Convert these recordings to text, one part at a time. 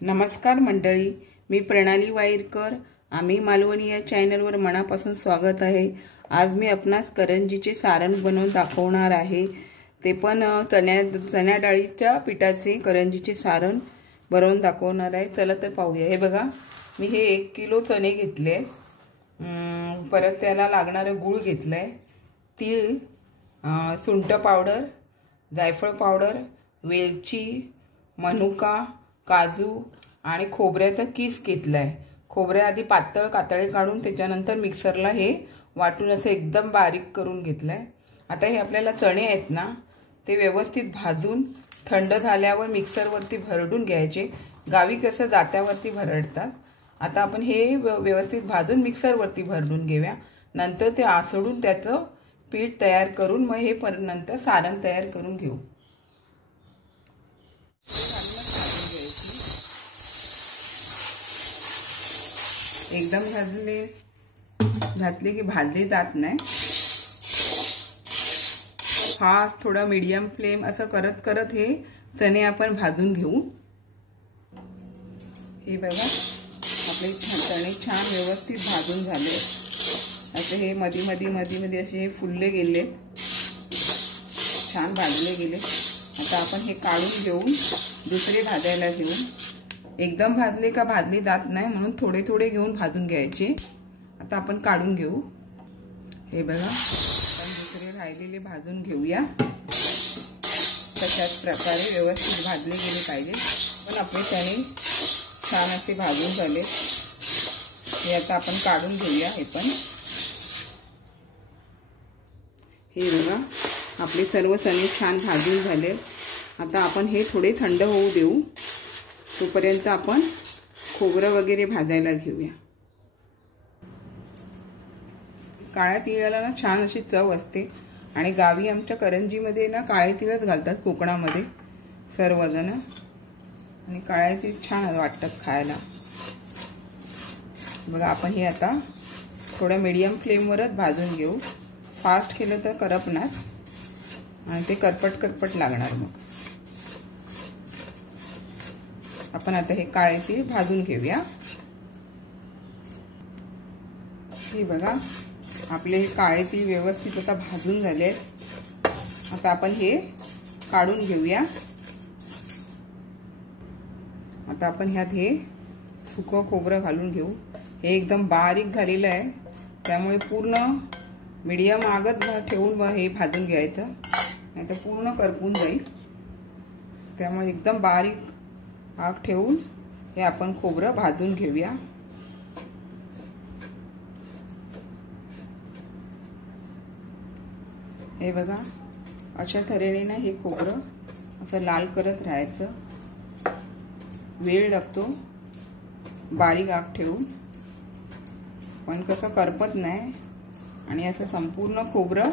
नमस्कार मंडळी, मी प्रणाली वाईरकर. आम्ही मालवणी या चॅनलवर मनापासून स्वागत आहे. आज मी आपणास करंजीचे सारण बनवून दाखवणार आहे. ते पण चण्या डाळीच्या पिठाचे करंजीचे सारण बनवून दाखवणार आहे. चला तर पाहूया. हे बघा, मी हे 1 किलो चणे घेतले. परत त्याला लागणारे गूळ घेतलाय, तीळ, सुंठ पावडर, जायफळ पावडर, वेलची, मनुका, काजू आणि खोबऱ्याचा किस घेतलाय. खोबरे आधी पातळ कातळे काढून त्याच्यानंतर मिक्सरला हे वाटून असं एकदम बारीक करून घेतलाय. आता हे आपल्याला चणे आहेत ना, ते व्यवस्थित भाजून थंड झाल्यावर मिक्सरवरती भरडून घ्यायचे. गावी कसं जात्यावरती भरडतात. आता आपण हे व्यवस्थित भाजून मिक्सरवरती भरडून घेऊया. नंतर ते आसडून त्याचं पीठ तयार करून मग हे नंतर सारण तयार करून घेऊ. एकदम घातले की भाजले जात नाही. फास्ट थोडा मीडियम फ्लेम असं करत करत हे चणे आपण भाजून घेऊ. हे बघा, आपले चणे छान व्यवस्थित भाजून झाले. असे हे मध्ये मध्ये असे हे फुलले गेले, छान भाजले गेले. आता आपण हे काढून घेऊन दुसरे भाजायला घेऊ. एकदम भाजले का भाजले जात नाही, म्हणून थोडे थोडे घेऊन भाजून घ्यायचे. आता आपण काढून घेऊ. हे बघा, आपण दुसरे राहिलेले भाजून घेऊया. तशाच प्रकारे व्यवस्थित भाजले गेले पाहिजे. पण आपले चणे छान असे भाजून झाले. हे आता आपण काढून घेऊया. हे पण हे बघा, आपले सर्व चणे छान भाजून झाले. आता आपण हे थोडे थंड होऊ देऊ. तोपर्यंत आपण खोबरं वगैरे भाजायला घेऊया. काळ्या तिळाला ना छान अशी चव असते आणि गावी आमच्या करंजीमध्ये ना काळे तिळच घालतात. कोकणामध्ये सर्वजण, आणि काळे तीळ छान वाटतात खायला. बघा, आपण हे आता थोडं मीडियम फ्लेमवरच भाजून घेऊ. फास्ट केलं तर करपणार आणि ते करपट लागणार. मग आपण आता हे काळे तीळ भाजून घेऊया. हे बघा, आपले हे काळे तीळ व्यवस्थित आता भाजून झाले. आता आपण हे काढून घेऊया. आता आपण ह्यात हे सुकं खोबरं घालून घेऊ. हे एकदम बारीक झालेलं आहे, त्यामुळे पूर्ण मीडियम आगत ठेवून हे भाजून घ्यायचं, नाही तर पूर्ण करपून जाईल. त्यामुळे एकदम बारीक आग ठेवून हे आपण खोबरं भाजून घेऊया. हे बघा, अशा तऱ्हेने ना हे खोबरं असं लाल करत राहायचं. वेळ लागतो बारीक आग ठेवून, पण कसं करपत नाही आणि असं संपूर्ण खोबरं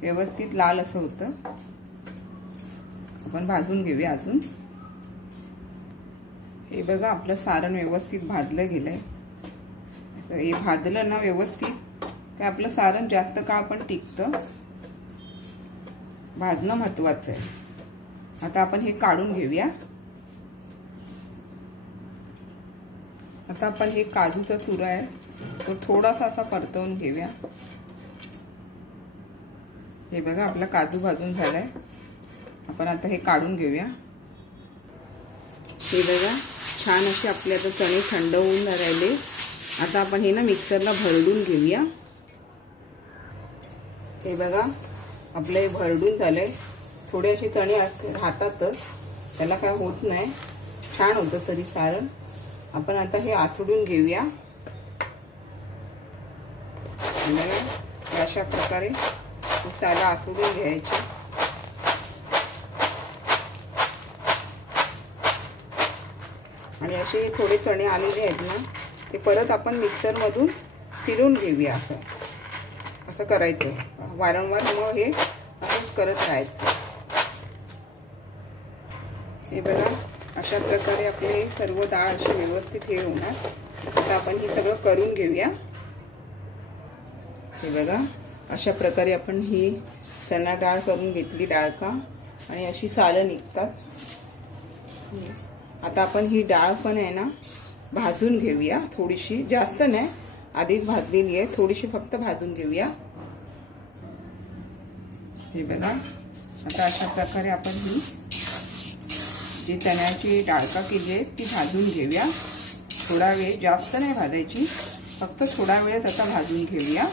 व्यवस्थित लाल असं होतं. आपण भाजून घेऊया अजून. हे बघा, आपलं सारण व्यवस्थित भाजलं गेलंय. हे भाजलं ना व्यवस्थित काय आपलं सारण जास्त काळ पण टिकतं. भाजणं महत्वाचं आहे. आता आपण हे काढून घेऊया. आता आपण हे काजूचा चुरा आहे तो थोडासा असा परतवून घेऊया. हे बघा, आपला काजू भाजून झालाय. आपण आता हे काढून घेऊया. हे बघा, छान असे आपले आता चणे थंड होऊन राहिले. आता आपण हे ना मिक्सरला भरडून घेऊया. हे बघा, आपलं हे भरडून झालंय. थोडे असे चणे राहतातच, त्याला काय होत नाही, छान होतं तरी सारण. आपण आता हे आसडून घेऊया. अशा प्रकारे त्याला आसडून घ्यायचे. आणि असे थोडे चणे आलेले आहेत ना, ते परत आपण मिक्सरमधून फिरून घेऊया. असं करायचं वारंवार. मग हे असंच करत राहायचं. हे बघा, अशा प्रकारे आपले सर्व डाळ अशी व्यवस्थित हे होणार. आता आपण हे सगळं करून घेऊया. हे बघा, अशा प्रकारे आपण ही चणा डाळ करून घेतली. डाळका आणि अशी सालं निघतात. आता आपण ही डाळ पण आहे ना भाजून घेऊया थोडीशी, जास्त नाही, आधीच भाजलेली आहे, थोडीशी फक्त भाजून घेऊया। हे बघा, आता अशा प्रकारे आपण ही जी चण्याची डाळका केली आहे ती भाजून घेऊया। थोडा वेळ, जास्त नाही भाजायची, फक्त थोडा वेळ आता भाजून घेऊया।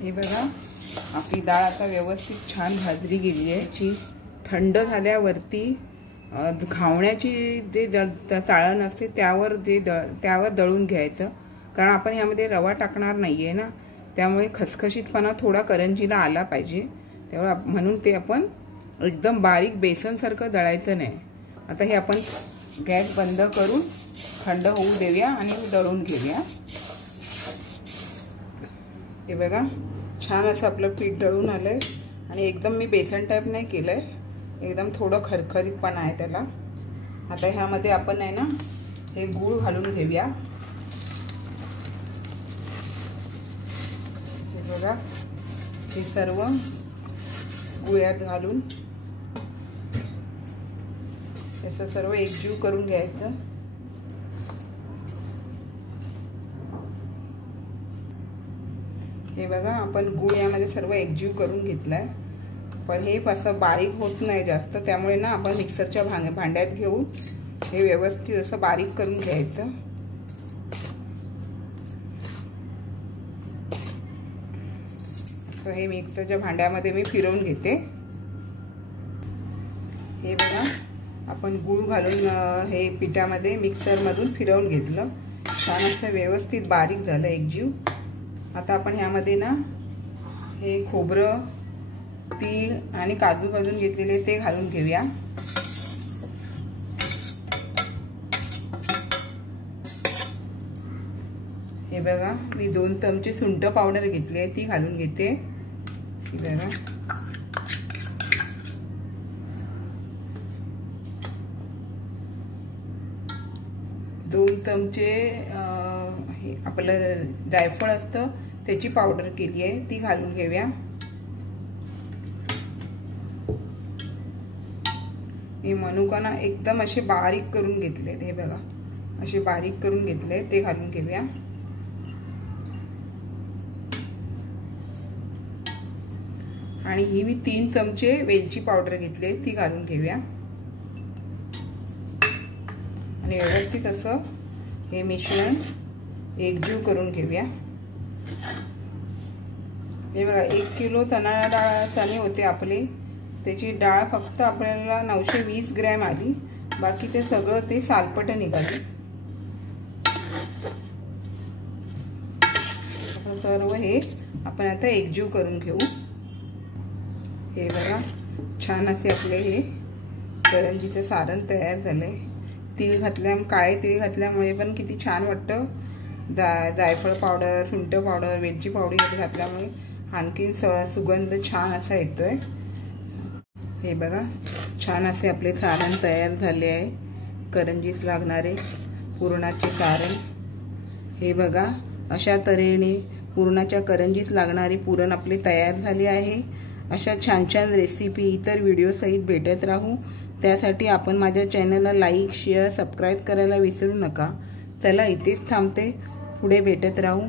हे बघा, आपली डाळ आता व्यवस्थित छान भाजली गेली आहे। थंड झाल्यावरती घावण्याची जे चाळण असते त्यावर दळून घ्यायचं, कारण आपण यामध्ये रवा टाकणार नाहीये ना, त्यामुळे खसखशीतपणा थोडा करंजीला आला पाहिजे, तेव्हा म्हणून ते आपण एकदम बारीक बेसनसारखं दळायचं नाही। आता हे आपण गॅस बंद करून थंड होऊ देऊया आणि दळून घेऊया। हे बघा, छान असं आपलं पीठ दळून आलंय आणि एकदम मी बेसन टाईप नाही केलंय, एकदम थोडं खरखरीतपणा आहे त्याला। आता ह्यामध्ये आपण आहे ना हे गूळ घालून घेऊया। हे बघा, हे सर्व गुळ्यात घालून असं सर्व एकजीव करून घ्यायचं। हे बघा, आपण गूळ यामध्ये सर्व एकजीव करून घेतलाय, पण हे असं बारीक होत नाही जास्त, त्यामुळे ना आपण मिक्सरच्या भांड्यात घेऊन हे व्यवस्थित असं बारीक करून घ्यायचं। हे मिक्सरच्या भांड्यामध्ये मी फिरवून घेते। हे बघा, आपण गूळ घालून हे पिठामध्ये मिक्सरमधून फिरवून घेतलं, छान असं व्यवस्थित बारीक झालं एकजीव। आता आपण ह्यामध्ये ना हे खोबरं, तीळ आणि काजू भाजून घेतलेले ते घालून घेऊया। हे बघा, मी 2 चमचे सुंठ पावडर घेतली आहे ती घालून घेते। हे बघा, दोन चमचे हे आपलं जायफळ असतं त्याची पावडर केली आहे ती घालून घेऊया। हे मनुका ना एकदम असे बारीक करून घेतले, हे बघा असे बारीक करून घेतले, ते घालून घेऊया। आणि ही मी 3 चमचे वेलची पावडर घेतली ती घालून घेऊया आणि व्यवस्थित असं हे मिश्रण एकजीव करून घेऊया। हे बघा, 1 किलो चणे होते आपले, त्याची डाळ फक्त आपल्याला 920 ग्रॅम आली, बाकी ते सगळं ते सालपट निघाली। सर्व हे आपण आता एकजीव करून घेऊ। हे बघा, छान असे आपले हे करंजीचं सारण तयार झालंय। तीळ काळे तीळ घातल्यामुळे पण किती छान वाटतं, जायफळ पावडर, सुंठ पावडर, वेलची पावडर घातल्यामुळे आणखीन सुगंध छान असा येतोय। हे बघा, छान असे आपले सारण तयार झाले आहे, करंजीस लागणारे पुरणाचे सारण। हे बघा, अशा तऱ्हेने पुरणाच्या करंजीस लागणारी पुरण आपली तयार झाली आहे। अशा छान छान रेसिपी इतर व्हिडिओ सहित भेटत राहू, त्यासाठी आपण माझ्या चॅनलला लाईक, शेअर, सबस्क्राईब करायला विसरू नका। चला, इथेच थांबते, पुढे भेटत राहू।